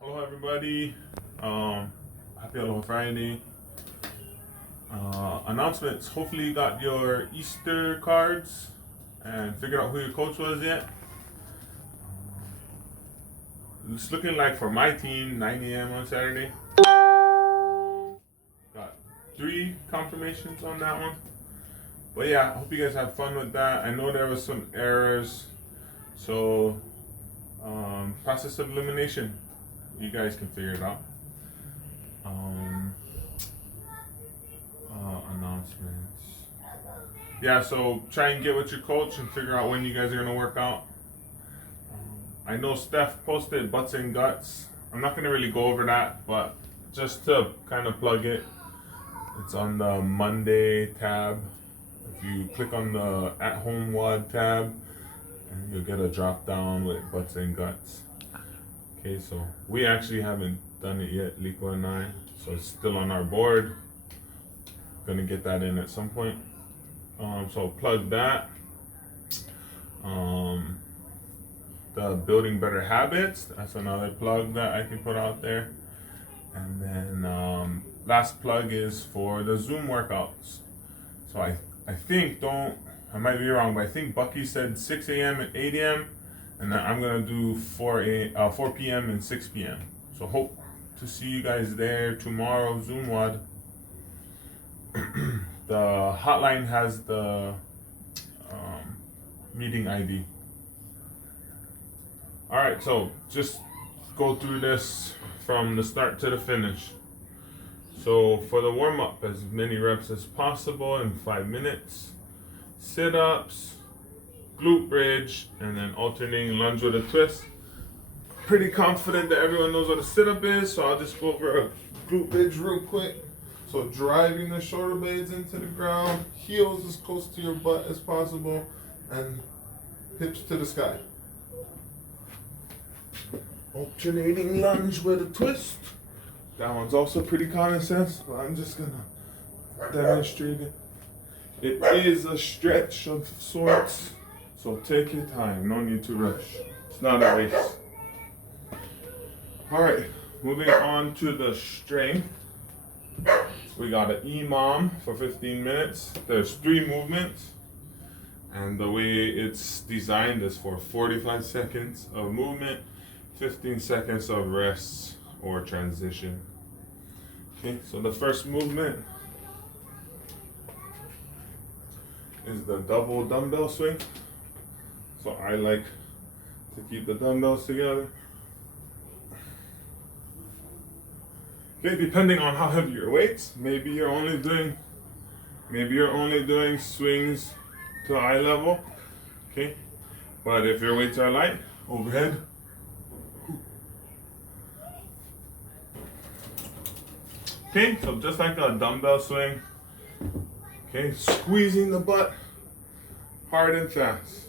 Hello everybody. Happy Aloha Friday. Announcements. Hopefully you got your Easter cards and figured out who your coach was yet. It's looking like for my team, 9 a.m. on Saturday. Got 3 confirmations on that one. But yeah, I hope you guys had fun with that. I know there was some errors. So process of elimination. You guys can figure it out. Announcements. Yeah, so try and get with your coach and figure out when you guys are gonna work out. I know Steph posted butts and guts. I'm not gonna really go over that, but just to kind of plug it, it's on the Monday tab. If you click on the at home WOD tab, and you'll get a drop down with butts and guts. Okay, so we actually haven't done it yet, Liko and I. So it's still on our board. Gonna get that in at some point. So plug that. The building better habits. That's another plug that I can put out there. And then last plug is for the Zoom workouts. So I think I might be wrong, but I think Bucky said 6 a.m. and 8 a.m. And then I'm gonna do 4 p.m. and 6 p.m. So hope to see you guys there tomorrow, Zoom WOD. The hotline has the meeting ID. All right, so just go through this from the start to the finish. So for the warm up, as many reps as possible in 5 minutes. Sit ups, glute bridge, and then alternating lunge with a twist. Pretty confident that everyone knows what a sit up is, so I'll just go over a glute bridge real quick. So driving the shoulder blades into the ground, heels as close to your butt as possible, and hips to the sky. Alternating lunge with a twist. That one's also pretty common sense, but I'm just gonna demonstrate it. It is a stretch of sorts, so take your time, no need to rush. It's not a race. All right, moving on to the strength. We got an EMOM for 15 minutes. There's 3 movements, and the way it's designed is for 45 seconds of movement, 15 seconds of rest or transition. Okay, so the first movement is the double dumbbell swing. So I like to keep the dumbbells together. Okay, depending on how heavy your weights, maybe you're only doing swings to eye level. Okay, but if your weights are light, overhead. Okay, so just like a dumbbell swing. Okay, squeezing the butt hard and fast.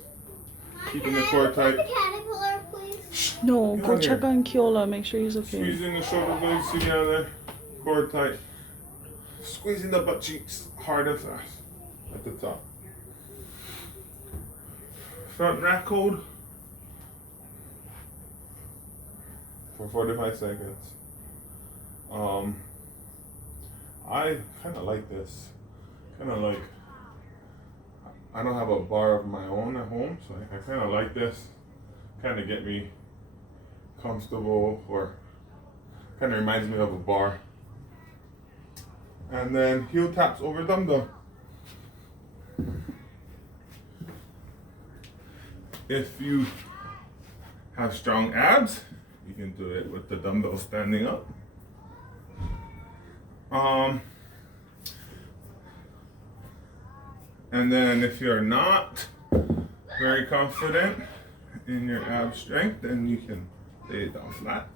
Keeping the core tight. Caterpillar, please? No, Get go out check here. on Kiola, make sure he's okay. Squeezing the shoulder blades together, core tight. Squeezing the butt cheeks hard and fast at the top. Front rack hold for 45 seconds. I kind of like this. I don't have a bar of my own at home, so I kind of like this. Kind of get me comfortable, or kind of reminds me of a bar. And then heel taps over dumbbell. If you have strong abs, you can do it with the dumbbell standing up. And then if you're not very confident in your ab strength, then you can lay it down flat.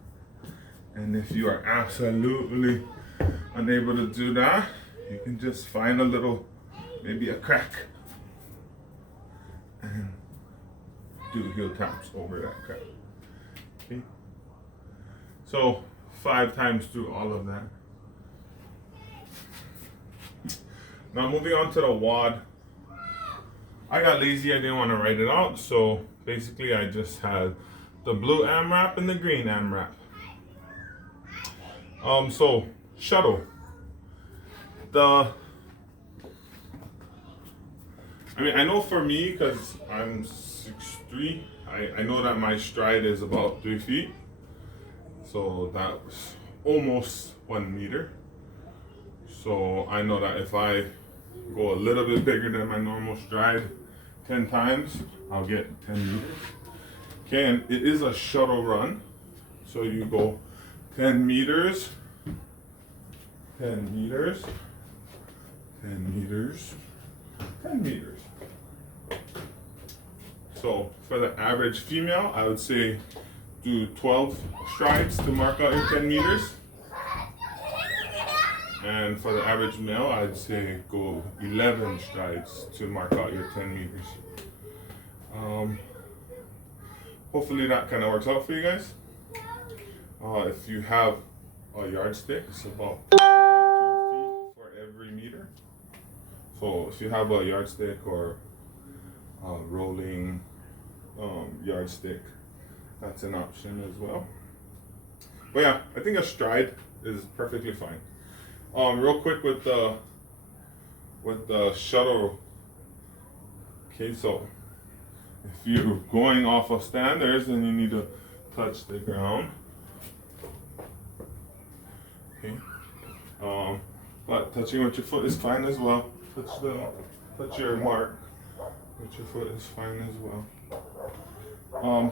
And if you are absolutely unable to do that, you can just find maybe a crack, and do heel taps over that crack. Okay. So 5 times through all of that. Now moving on to the WOD. I got lazy, I didn't want to write it out, so basically I just had the blue AMRAP and the green AMRAP. So shuttle. I know for me, because I'm 6'3", I know that my stride is about 3 feet. So that's almost 1 meter. So I know that if I go a little bit bigger than my normal stride 10 times, I'll get 10 meters. Okay, and it is a shuttle run. So you go 10 meters, 10 meters, 10 meters, 10 meters. So for the average female, I would say do 12 strides to mark out your 10 meters. And for the average male, I'd say go 11 strides to mark out your 10 meters. Hopefully that kind of works out for you guys. If you have a yardstick, it's about 2 feet for every meter. So if you have a yardstick or a rolling yardstick, that's an option as well. But yeah, I think a stride is perfectly fine. Real quick with the shuttle. Okay, so if you're going off of standards, then you need to touch the ground. Okay. But touching with your foot is fine as well. Touch your mark with your foot is fine as well.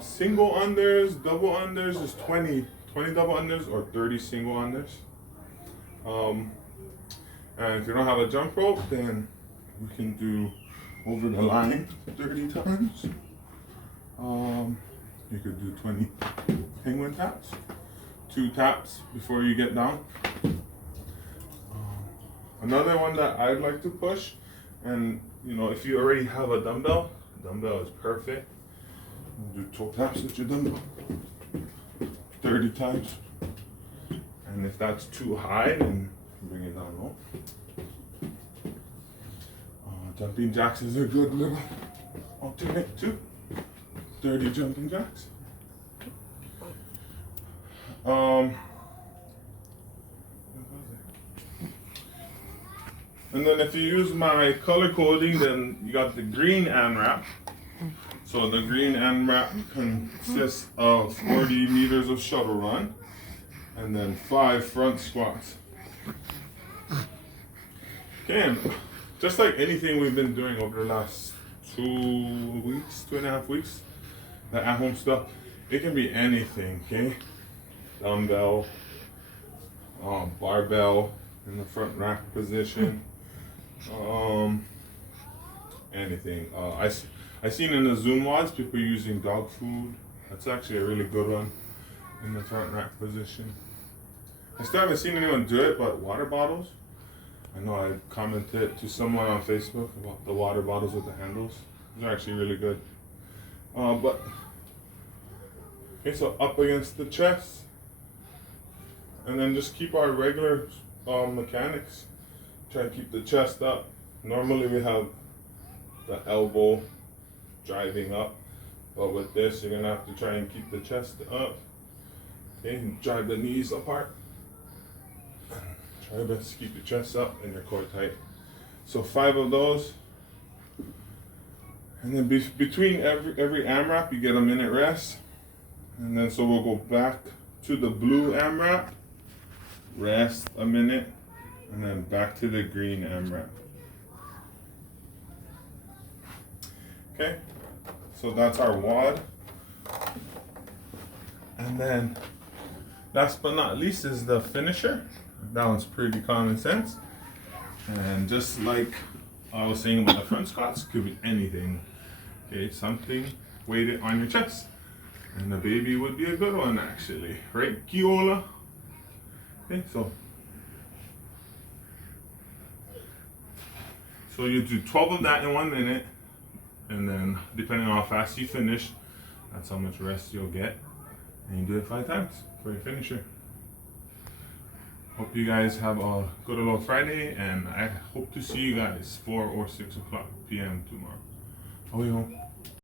Single unders, double unders is 20 double unders or 30 single unders. And if you don't have a jump rope, then you can do over the line 30 times. You could do 20 penguin taps, 2 taps before you get down. Another one that I'd like to push, and if you already have a dumbbell is perfect. Do 12 taps with your dumbbell 30 times. And if that's too high, then bring it down low. Jumping jacks is a good little alternate too. 30 jumping jacks. And then if you use my color coding, then you got the green AMRAP. So the green AMRAP consists of 40 meters of shuttle run and then 5 front squats. Okay, and just like anything we've been doing over the last 2.5 weeks, the at-home stuff, it can be anything, okay? Dumbbell, barbell in the front rack position, anything. I seen in the Zoom WODs people using dog food. That's actually a really good one in the front rack position. I still haven't seen anyone do it, but water bottles. I know I commented to someone on Facebook about the water bottles with the handles. Those are actually really good. Okay, so up against the chest. And then just keep our regular mechanics. Try to keep the chest up. Normally we have the elbow driving up, but with this you're gonna have to try and keep the chest up. Okay, and drive the knees apart. Try your best to keep your chest up and your core tight. So 5 of those. And then between every AMRAP you get a minute rest. And then so we'll go back to the blue AMRAP, rest a minute, and then back to the green AMRAP. Okay, so that's our WOD. And then last but not least is the finisher. That one's pretty common sense. And just like I was saying about the front squats, could be anything. Okay, something weighted on your chest. And the baby would be a good one actually. Right, Kiola? Okay, so you do 12 of that in 1 minute. And then depending on how fast you finish, that's how much rest you'll get. And you do it 5 times for your finisher. Hope you guys have a good old Friday, and I hope to see you guys 4 or 6 o'clock p.m. tomorrow. Oh,